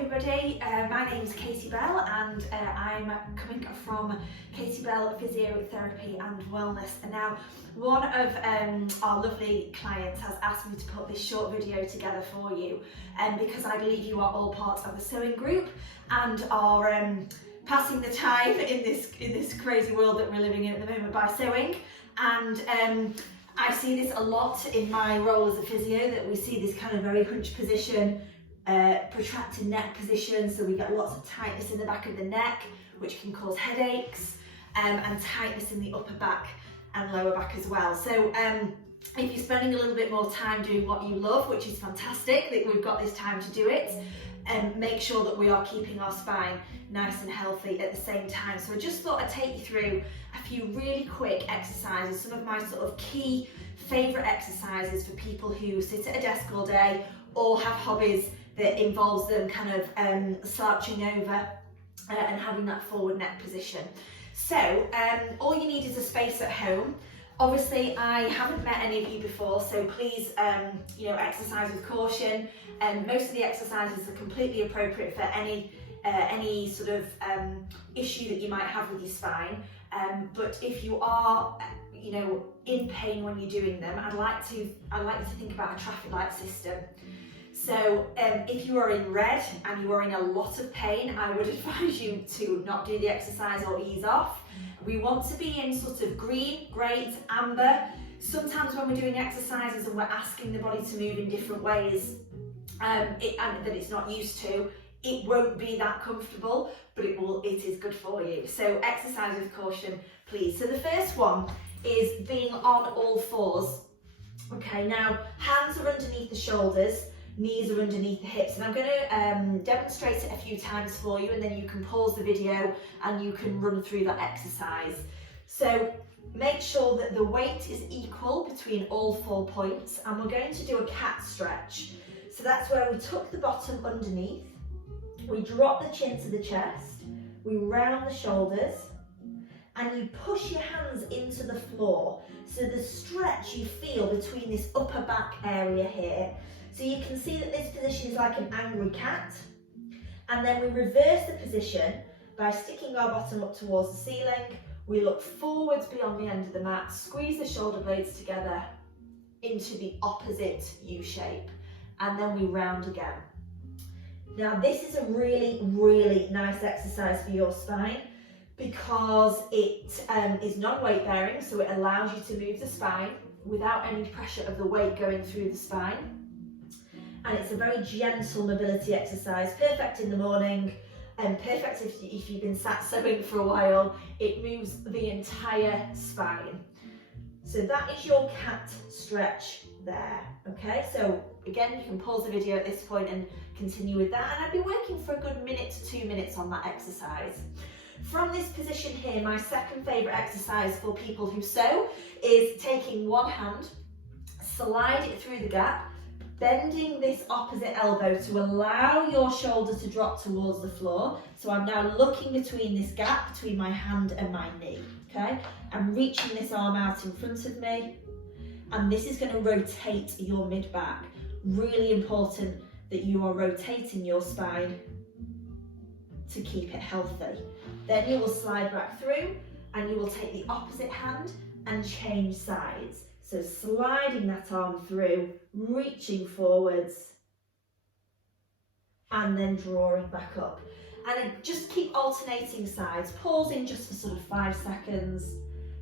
everybody, my name is Katie Bell and I'm coming from Katie Bell Physiotherapy and Wellness. And now one of our lovely clients has asked me to put this short video together for you because I believe you are all part of the sewing group and are passing the time in this crazy world that we're living in at the moment by sewing. And I see this a lot in my role as a physio, that we see this kind of very hunched position, protracted neck position, so we get lots of tightness in the back of the neck, which can cause headaches, and tightness in the upper back and lower back as well. So if you're spending a little bit more time doing what you love, which is fantastic that we've got this time to do it, make sure that we are keeping our spine nice and healthy at the same time. So I just thought I'd take you through a few really quick exercises, some of my sort of key favourite exercises for people who sit at a desk all day or have hobbies that involves them kind of slouching over and having that forward neck position. So all you need is a space at home. Obviously, I haven't met any of you before, so please, exercise with caution. Most of the exercises are completely appropriate for any sort of issue that you might have with your spine. But if you are, in pain when you're doing them, I'd like you to think about a traffic light system. So if you are in red and you are in a lot of pain, I would advise you to not do the exercise or ease off. We want to be in sort of green, great, amber. Sometimes when we're doing exercises and we're asking the body to move in different ways and that it's not used to, it won't be that comfortable, but it is good for you. So exercise with caution, please. So the first one is being on all fours. Okay, now hands are underneath the shoulders, knees are underneath the hips, and I'm going to demonstrate it a few times for you, and then you can pause the video and you can run through that exercise. So make sure that the weight is equal between all 4 points, and we're going to do a cat stretch. So that's where we tuck the bottom underneath, we drop the chin to the chest, we round the shoulders, and you push your hands into the floor. So the stretch you feel between this upper back area here. So you can see that this position is like an angry cat. And then we reverse the position by sticking our bottom up towards the ceiling. We look forwards beyond the end of the mat, squeeze the shoulder blades together into the opposite U shape. And then we round again. Now this is a really, really nice exercise for your spine because it is non-weight bearing, so it allows you to move the spine without any pressure of the weight going through the spine. And it's a very gentle mobility exercise, perfect in the morning and perfect if you've been sat sewing for a while. It moves the entire spine. So that is your cat stretch there, okay? So again, you can pause the video at this point and continue with that, and I'd be working for a good minute to 2 minutes on that exercise. From this position here, my second favourite exercise for people who sew is taking one hand, slide it through the gap, bending this opposite elbow to allow your shoulder to drop towards the floor. So I'm now looking between this gap between my hand and my knee, okay? I'm reaching this arm out in front of me, and this is going to rotate your mid-back. Really important that you are rotating your spine to keep it healthy. Then you will slide back through and you will take the opposite hand and change sides. So sliding that arm through, reaching forwards, and then drawing back up. And just keep alternating sides, pausing just for sort of 5 seconds,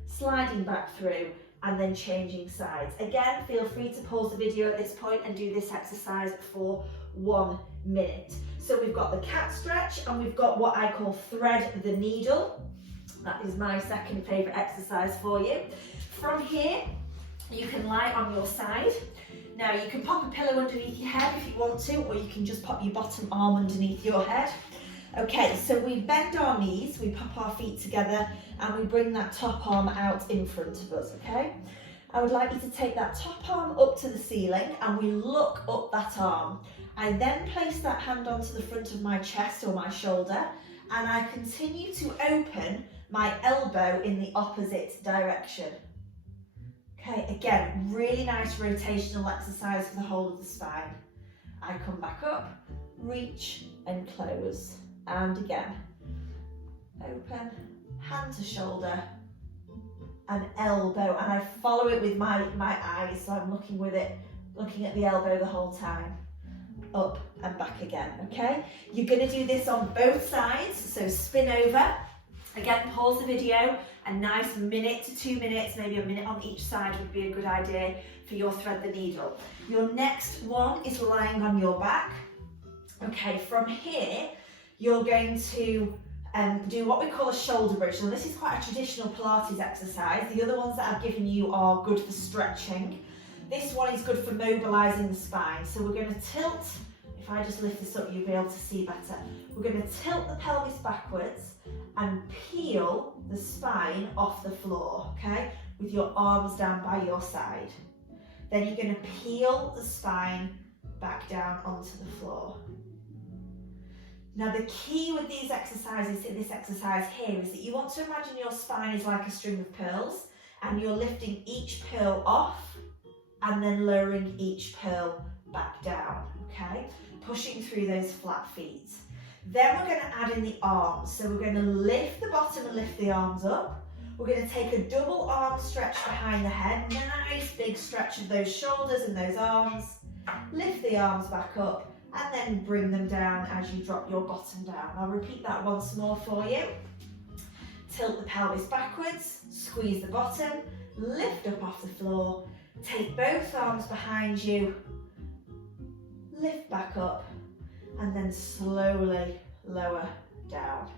sliding back through, and then changing sides. Again, feel free to pause the video at this point and do this exercise for 1 minute. So we've got the cat stretch and we've got what I call thread the needle. That is my second favourite exercise for you. From here, you can lie on your side. Now you can pop a pillow underneath your head if you want to, or you can just pop your bottom arm underneath your head. Okay, so we bend our knees, we pop our feet together, and we bring that top arm out in front of us, okay? I would like you to take that top arm up to the ceiling and we look up that arm. I then place that hand onto the front of my chest or my shoulder, and I continue to open my elbow in the opposite direction. Okay, again, really nice rotational exercise for the whole of the spine. I come back up, reach, and close. And again, open, hand to shoulder, and elbow. And I follow it with my eyes, so I'm looking with it, looking at the elbow the whole time. Up and back again, okay? You're going to do this on both sides, so spin over. Again, pause the video, a nice minute to 2 minutes, maybe a minute on each side would be a good idea for your thread the needle. Your next one is lying on your back. Okay, from here, you're going to do what we call a shoulder bridge. Now this is quite a traditional Pilates exercise. The other ones that I've given you are good for stretching. This one is good for mobilising the spine. So we're going to tilt, if I just lift this up, you'll be able to see better. We're going to tilt the pelvis backwards and peel the spine off the floor, okay? With your arms down by your side. Then you're going to peel the spine back down onto the floor. Now the key with these exercises, this exercise here, is that you want to imagine your spine is like a string of pearls and you're lifting each pearl off and then lowering each pearl back down, okay? Pushing through those flat feet. Then we're going to add in the arms. So we're going to lift the bottom and lift the arms up. We're going to take a double arm stretch behind the head. Nice big stretch of those shoulders and those arms. Lift the arms back up and then bring them down as you drop your bottom down. I'll repeat that once more for you. Tilt the pelvis backwards, squeeze the bottom, lift up off the floor, take both arms behind you, lift back up, and then slowly lower down.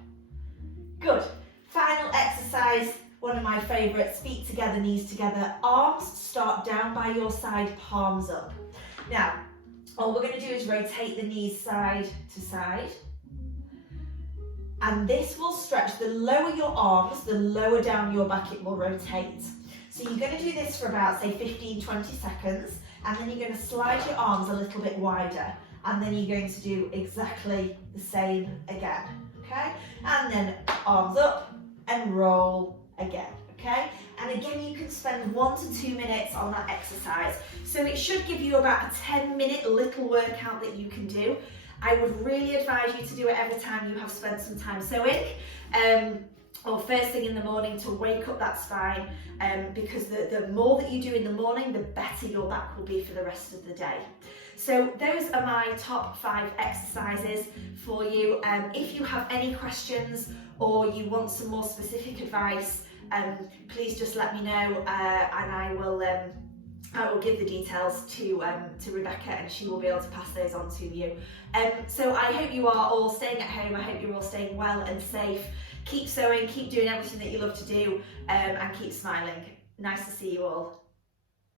Good. Final exercise, one of my favourites, feet together, knees together. Arms start down by your side, palms up. Now, all we're going to do is rotate the knees side to side. And this will stretch. The lower your arms, the lower down your back it will rotate. So you're going to do this for about, say, 15-20 seconds. And then you're going to slide your arms a little bit wider. And then you're going to do exactly the same again, okay? And then arms up and roll again, okay? And again, you can spend 1 to 2 minutes on that exercise. So it should give you about a 10-minute little workout that you can do. I would really advise you to do it every time you have spent some time sewing. Or first thing in the morning to wake up that spine, because the more that you do in the morning, the better your back will be for the rest of the day. So those are my top 5 exercises for you. If you have any questions or you want some more specific advice, please just let me know, and I will give the details to Rebecca, and she will be able to pass those on to you. So I hope you are all staying at home. I hope you're all staying well and safe. Keep sewing, keep doing everything that you love to do, and keep smiling. Nice to see you all.